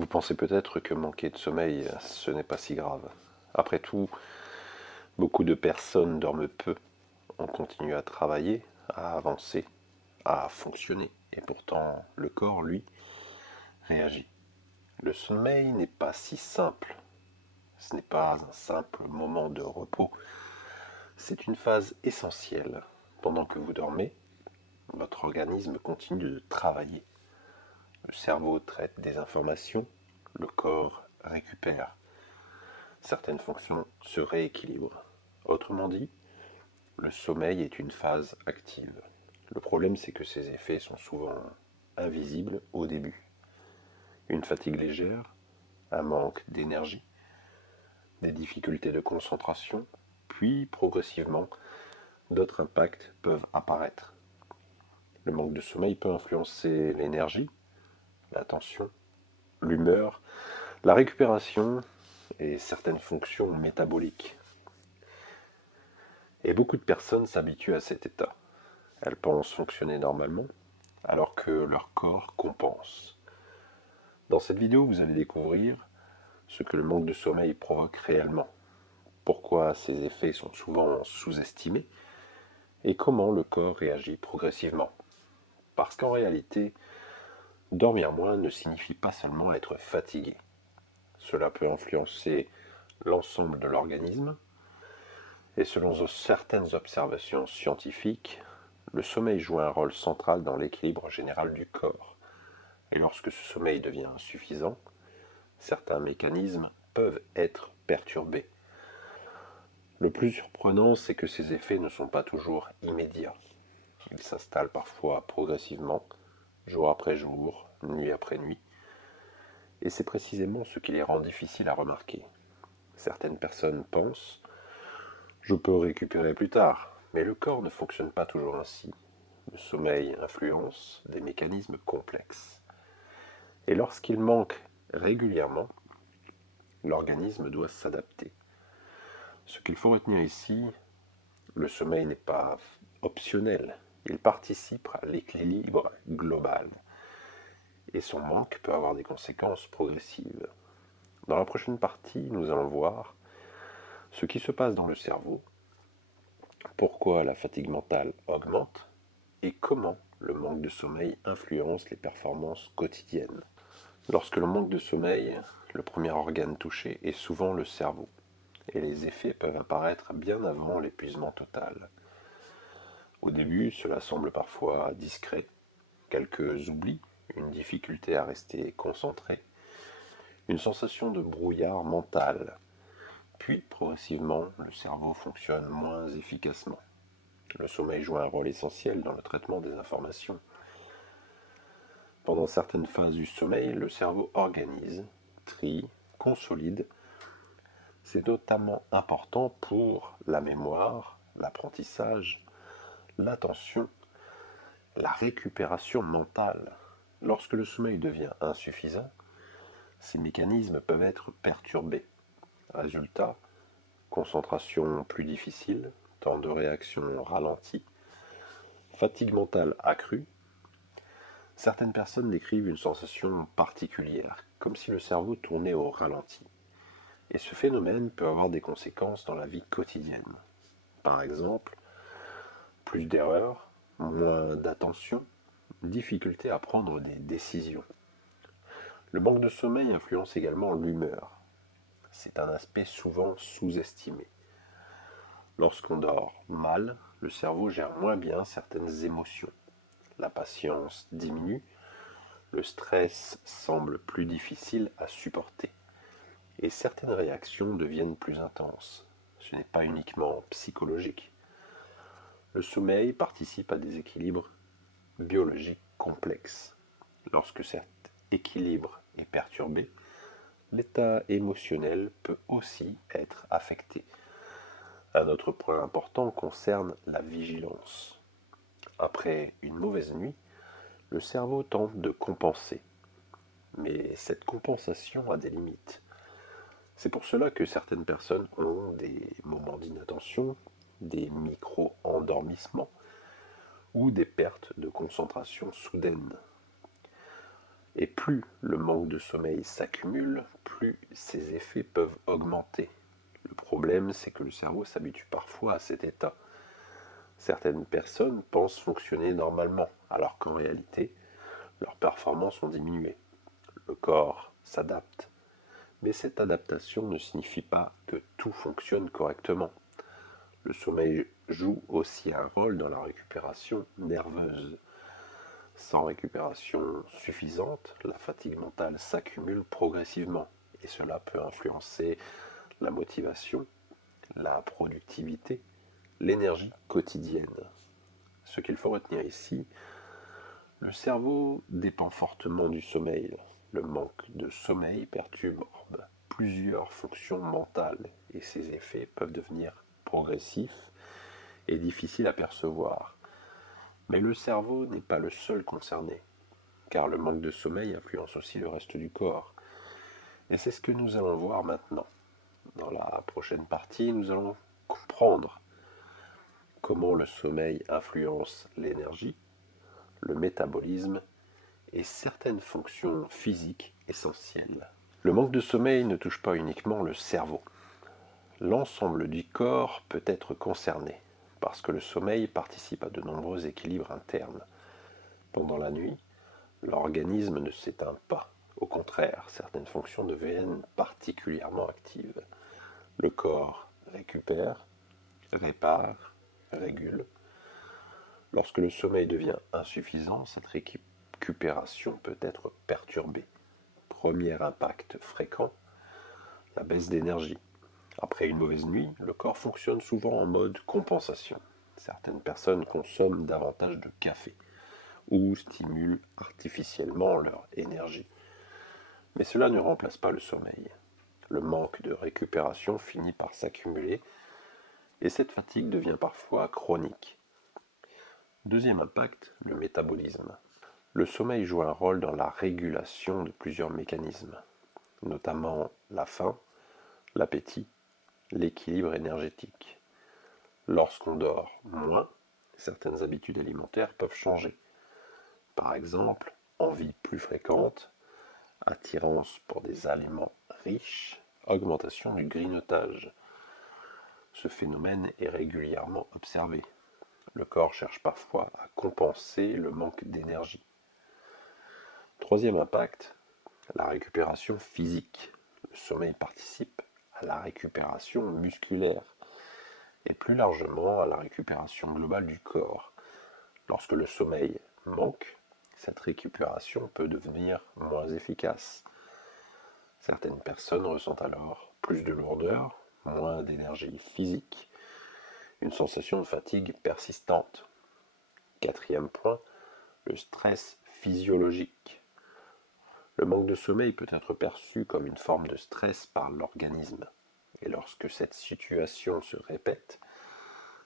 Vous pensez peut-être que manquer de sommeil, ce n'est pas si grave. Après tout, beaucoup de personnes dorment peu. On continue à travailler, à avancer, à fonctionner. Et pourtant, le corps, lui, réagit. Le sommeil n'est pas si simple. Ce n'est pas un simple moment de repos. C'est une phase essentielle. Pendant que vous dormez, votre organisme continue de travailler. Le cerveau traite des informations, le corps récupère. Certaines fonctions se rééquilibrent. Autrement dit, le sommeil est une phase active. Le problème, c'est que ces effets sont souvent invisibles au début. Une fatigue légère, un manque d'énergie, des difficultés de concentration, puis progressivement, d'autres impacts peuvent apparaître. Le manque de sommeil peut influencer l'énergie, l'attention, l'humeur, la récupération et certaines fonctions métaboliques. Et beaucoup de personnes s'habituent à cet état. Elles pensent fonctionner normalement, alors que leur corps compense. Dans cette vidéo, vous allez découvrir ce que le manque de sommeil provoque réellement, pourquoi ces effets sont souvent sous-estimés et comment le corps réagit progressivement. Parce qu'en réalité, dormir moins ne signifie pas seulement être fatigué. Cela peut influencer l'ensemble de l'organisme et selon certaines observations scientifiques, le sommeil joue un rôle central dans l'équilibre général du corps. Et lorsque ce sommeil devient insuffisant, certains mécanismes peuvent être perturbés. Le plus surprenant, c'est que ces effets ne sont pas toujours immédiats. Ils s'installent parfois progressivement, jour après jour, nuit après nuit, et c'est précisément ce qui les rend difficiles à remarquer. Certaines personnes pensent je peux récupérer plus tard, mais le corps ne fonctionne pas toujours ainsi. Le sommeil influence des mécanismes complexes. Et lorsqu'il manque régulièrement, l'organisme doit s'adapter. Ce qu'il faut retenir ici, le sommeil n'est pas optionnel, il participe à l'équilibre global. Et son manque peut avoir des conséquences progressives. Dans la prochaine partie, nous allons voir ce qui se passe dans le cerveau, pourquoi la fatigue mentale augmente et comment le manque de sommeil influence les performances quotidiennes. Lorsque l'on manque de sommeil, le premier organe touché est souvent le cerveau, et les effets peuvent apparaître bien avant l'épuisement total. Au début, cela semble parfois discret, quelques oublis, une difficulté à rester concentré, une sensation de brouillard mental. Puis, progressivement, le cerveau fonctionne moins efficacement. Le sommeil joue un rôle essentiel dans le traitement des informations. Pendant certaines phases du sommeil, le cerveau organise, trie, consolide. C'est notamment important pour la mémoire, l'apprentissage, l'attention, la récupération mentale. Lorsque le sommeil devient insuffisant, ces mécanismes peuvent être perturbés. Résultat, concentration plus difficile, temps de réaction ralenti, fatigue mentale accrue. Certaines personnes décrivent une sensation particulière, comme si le cerveau tournait au ralenti. Et ce phénomène peut avoir des conséquences dans la vie quotidienne. Par exemple, plus d'erreurs, moins d'attention, difficulté à prendre des décisions. Le manque de sommeil influence également l'humeur. C'est un aspect souvent sous-estimé. Lorsqu'on dort mal, le cerveau gère moins bien certaines émotions. La patience diminue, le stress semble plus difficile à supporter et certaines réactions deviennent plus intenses. Ce n'est pas uniquement psychologique. Le sommeil participe à des équilibres biologiques complexes. Lorsque cet équilibre est perturbé, l'état émotionnel peut aussi être affecté. Un autre point important concerne la vigilance. Après une mauvaise nuit, le cerveau tente de compenser. Mais cette compensation a des limites. C'est pour cela que certaines personnes ont des moments d'inattention, des micro-endormissements ou des pertes de concentration soudaines. Et plus le manque de sommeil s'accumule, plus ces effets peuvent augmenter. Le problème, c'est que le cerveau s'habitue parfois à cet état. Certaines personnes pensent fonctionner normalement, alors qu'en réalité, leurs performances ont diminué. Le corps s'adapte. Mais cette adaptation ne signifie pas que tout fonctionne correctement. Le sommeil joue aussi un rôle dans la récupération nerveuse. Sans récupération suffisante, la fatigue mentale s'accumule progressivement et cela peut influencer la motivation, la productivité, l'énergie quotidienne. Ce qu'il faut retenir ici, le cerveau dépend fortement du sommeil. Le manque de sommeil perturbe plusieurs fonctions mentales et ces effets peuvent devenir progressifs et difficiles à percevoir. Mais le cerveau n'est pas le seul concerné, car le manque de sommeil influence aussi le reste du corps. Et c'est ce que nous allons voir maintenant. Dans la prochaine partie, nous allons comprendre comment le sommeil influence l'énergie, le métabolisme et certaines fonctions physiques essentielles. Le manque de sommeil ne touche pas uniquement le cerveau. L'ensemble du corps peut être concerné, parce que le sommeil participe à de nombreux équilibres internes. Pendant la nuit, l'organisme ne s'éteint pas. Au contraire, certaines fonctions deviennent particulièrement actives. Le corps récupère, répare, régule. Lorsque le sommeil devient insuffisant, cette récupération peut être perturbée. Premier impact fréquent, la baisse d'énergie. Après une mauvaise nuit, le corps fonctionne souvent en mode compensation. Certaines personnes consomment davantage de café ou stimulent artificiellement leur énergie. Mais cela ne remplace pas le sommeil. Le manque de récupération finit par s'accumuler et cette fatigue devient parfois chronique. Deuxième impact, le métabolisme. Le sommeil joue un rôle dans la régulation de plusieurs mécanismes, notamment la faim, l'appétit, l'équilibre énergétique. Lorsqu'on dort moins, certaines habitudes alimentaires peuvent changer. Par exemple, envie plus fréquente, attirance pour des aliments riches, augmentation du grignotage. Ce phénomène est régulièrement observé. Le corps cherche parfois à compenser le manque d'énergie. Troisième impact, la récupération physique. Le sommeil participe à la récupération musculaire et plus largement à la récupération globale du corps. Lorsque le sommeil manque, cette récupération peut devenir moins efficace. Certaines personnes ressentent alors plus de lourdeur, moins d'énergie physique, une sensation de fatigue persistante. Quatrième point, le stress physiologique. Le manque de sommeil peut être perçu comme une forme de stress par l'organisme. Et lorsque cette situation se répète,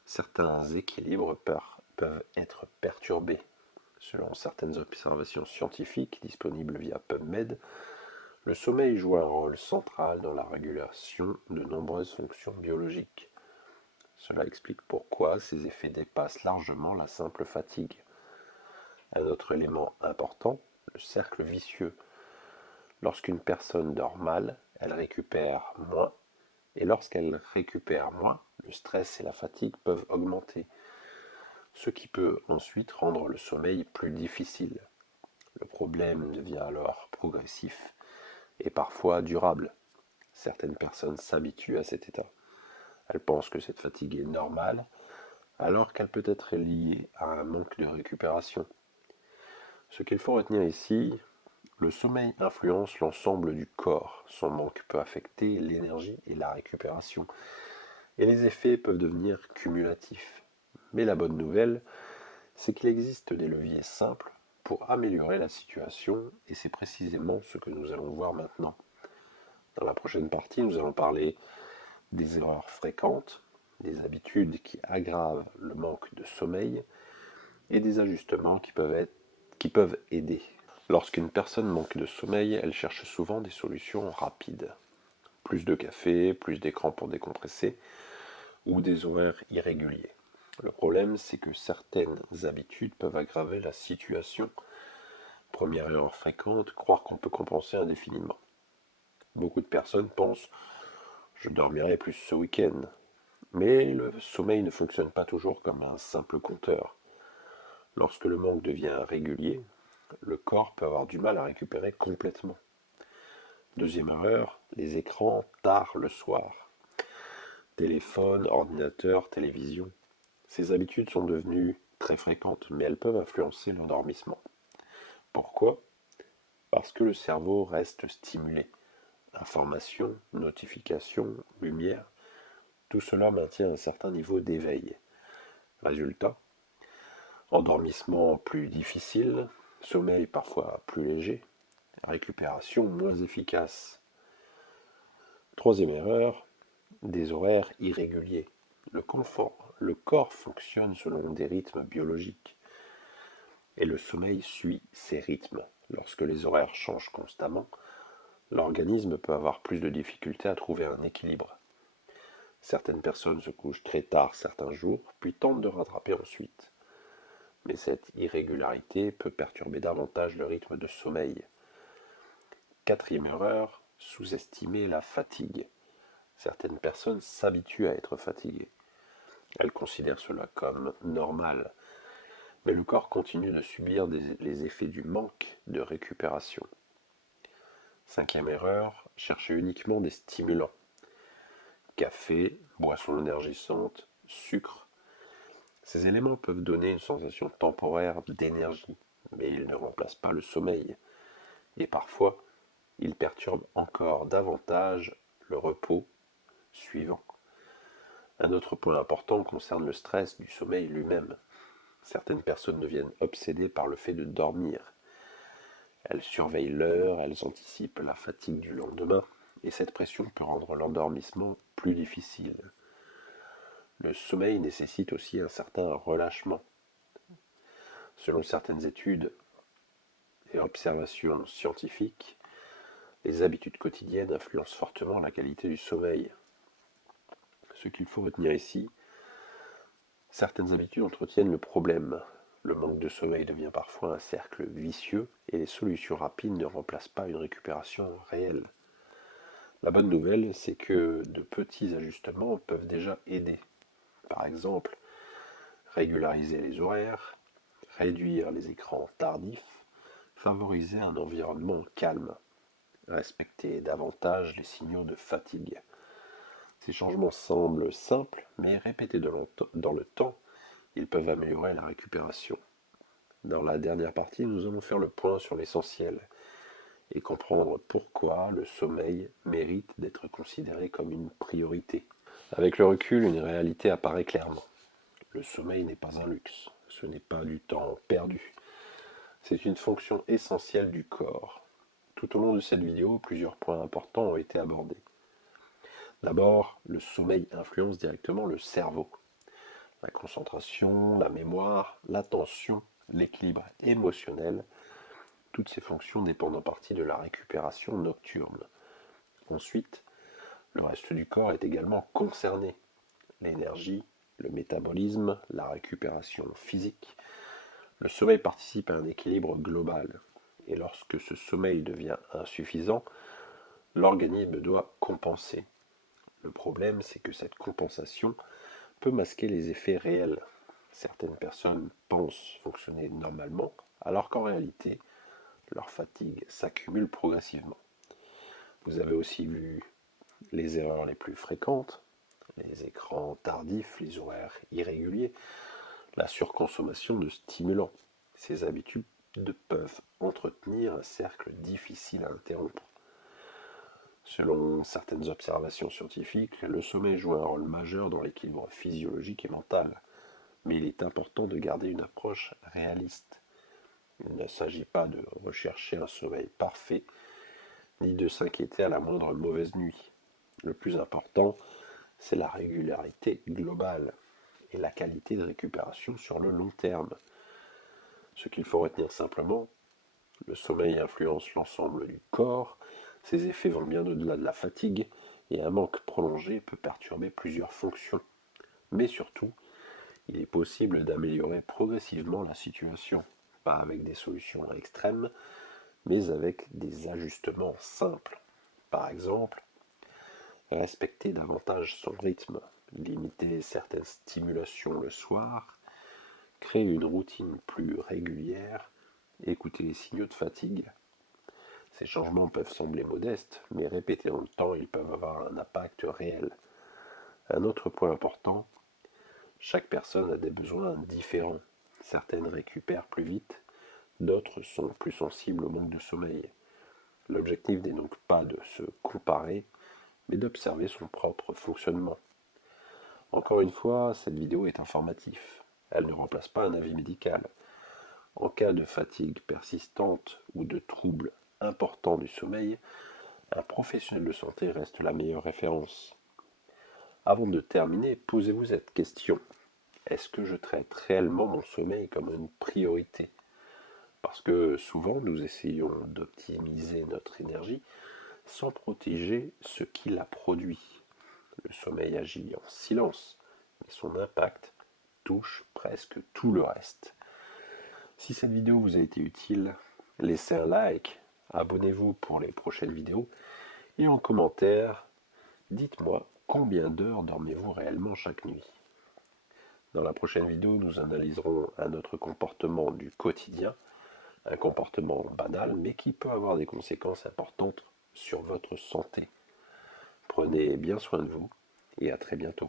certains équilibres peuvent être perturbés. Selon certaines observations scientifiques disponibles via PubMed, le sommeil joue un rôle central dans la régulation de nombreuses fonctions biologiques. Cela explique pourquoi ces effets dépassent largement la simple fatigue. Un autre élément important, le cercle vicieux. Lorsqu'une personne dort mal, elle récupère moins, et lorsqu'elle récupère moins, le stress et la fatigue peuvent augmenter, ce qui peut ensuite rendre le sommeil plus difficile. Le problème devient alors progressif et parfois durable. Certaines personnes s'habituent à cet état. Elles pensent que cette fatigue est normale, alors qu'elle peut être liée à un manque de récupération. Ce qu'il faut retenir ici, le sommeil influence l'ensemble du corps. Son manque peut affecter l'énergie et la récupération. Et les effets peuvent devenir cumulatifs. Mais la bonne nouvelle, c'est qu'il existe des leviers simples pour améliorer la situation, et c'est précisément ce que nous allons voir maintenant. Dans la prochaine partie, nous allons parler des erreurs fréquentes, des habitudes qui aggravent le manque de sommeil et des ajustements qui peuvent aider. Lorsqu'une personne manque de sommeil, elle cherche souvent des solutions rapides. Plus de café, plus d'écran pour décompresser ou des horaires irréguliers. Le problème, c'est que certaines habitudes peuvent aggraver la situation. Première erreur fréquente, croire qu'on peut compenser indéfiniment. Beaucoup de personnes pensent je dormirai plus ce week-end. Mais le sommeil ne fonctionne pas toujours comme un simple compteur. Lorsque le manque devient régulier, le corps peut avoir du mal à récupérer complètement. Deuxième erreur, les écrans tard le soir. Téléphone, ordinateur, télévision. Ces habitudes sont devenues très fréquentes, mais elles peuvent influencer l'endormissement. Pourquoi? Parce que le cerveau reste stimulé. Information, notification, lumière, tout cela maintient un certain niveau d'éveil. Résultat, endormissement plus difficile, sommeil parfois plus léger, récupération moins efficace. Troisième erreur, des horaires irréguliers. Le corps fonctionne selon des rythmes biologiques et le sommeil suit ces rythmes. Lorsque les horaires changent constamment, l'organisme peut avoir plus de difficultés à trouver un équilibre. Certaines personnes se couchent très tard certains jours, puis tentent de rattraper ensuite. Mais cette irrégularité peut perturber davantage le rythme de sommeil. Quatrième erreur, sous-estimer la fatigue. Certaines personnes s'habituent à être fatiguées. Elles considèrent cela comme normal, mais le corps continue de subir les effets du manque de récupération. Cinquième erreur, chercher uniquement des stimulants. Café, boissons énergisantes, sucre. Ces éléments peuvent donner une sensation temporaire d'énergie, mais ils ne remplacent pas le sommeil. Et parfois, ils perturbent encore davantage le repos suivant. Un autre point important concerne le stress du sommeil lui-même. Certaines personnes deviennent obsédées par le fait de dormir. Elles surveillent l'heure, elles anticipent la fatigue du lendemain, et cette pression peut rendre l'endormissement plus difficile. Le sommeil nécessite aussi un certain relâchement. Selon certaines études et observations scientifiques, les habitudes quotidiennes influencent fortement la qualité du sommeil. Ce qu'il faut retenir ici, certaines habitudes entretiennent le problème. Le manque de sommeil devient parfois un cercle vicieux et les solutions rapides ne remplacent pas une récupération réelle. La bonne nouvelle, c'est que de petits ajustements peuvent déjà aider. Par exemple, régulariser les horaires, réduire les écrans tardifs, favoriser un environnement calme, respecter davantage les signaux de fatigue. Ces changements semblent simples, mais répétés dans le temps, ils peuvent améliorer la récupération. Dans la dernière partie, nous allons faire le point sur l'essentiel et comprendre pourquoi le sommeil mérite d'être considéré comme une priorité. Avec le recul, une réalité apparaît clairement. Le sommeil n'est pas un luxe, ce n'est pas du temps perdu. C'est une fonction essentielle du corps. Tout au long de cette vidéo, plusieurs points importants ont été abordés. D'abord, le sommeil influence directement le cerveau. La concentration, la mémoire, l'attention, l'équilibre émotionnel, toutes ces fonctions dépendent en partie de la récupération nocturne. Ensuite, le reste du corps est également concerné. L'énergie, le métabolisme, la récupération physique. Le sommeil participe à un équilibre global. Et lorsque ce sommeil devient insuffisant, l'organisme doit compenser. Le problème, c'est que cette compensation peut masquer les effets réels. Certaines personnes pensent fonctionner normalement, alors qu'en réalité, leur fatigue s'accumule progressivement. Vous avez aussi vu les erreurs les plus fréquentes, les écrans tardifs, les horaires irréguliers, la surconsommation de stimulants. Ces habitudes peuvent entretenir un cercle difficile à interrompre. Selon certaines observations scientifiques, le sommeil joue un rôle majeur dans l'équilibre physiologique et mental, mais il est important de garder une approche réaliste. Il ne s'agit pas de rechercher un sommeil parfait, ni de s'inquiéter à la moindre mauvaise nuit. Le plus important, c'est la régularité globale et la qualité de récupération sur le long terme. Ce qu'il faut retenir simplement, le sommeil influence l'ensemble du corps, ses effets vont bien au-delà de la fatigue, et un manque prolongé peut perturber plusieurs fonctions. Mais surtout, il est possible d'améliorer progressivement la situation. pas avec des solutions extrêmes, mais avec des ajustements simples. Par exemple, respecter davantage son rythme, limiter certaines stimulations le soir, créer une routine plus régulière, écouter les signaux de fatigue. Ces changements peuvent sembler modestes, mais répétés dans le temps, ils peuvent avoir un impact réel. Un autre point important, chaque personne a des besoins différents. Certaines récupèrent plus vite, d'autres sont plus sensibles au manque de sommeil. L'objectif n'est donc pas de se comparer, mais d'observer son propre fonctionnement. Encore une fois, cette vidéo est informative. Elle ne remplace pas un avis médical. En cas de fatigue persistante ou de troubles importants du sommeil, un professionnel de santé reste la meilleure référence. Avant de terminer, posez-vous cette question. Est-ce que je traite réellement mon sommeil comme une priorité? Parce que souvent, nous essayons d'optimiser notre énergie sans protéger ce qui la produit. Le sommeil agit en silence, mais son impact touche presque tout le reste. Si cette vidéo vous a été utile, laissez un like, abonnez-vous pour les prochaines vidéos et en commentaire, dites-moi combien d'heures dormez-vous réellement chaque nuit. Dans la prochaine vidéo, nous analyserons un autre comportement du quotidien, un comportement banal mais qui peut avoir des conséquences importantes sur votre santé. Prenez bien soin de vous et à très bientôt.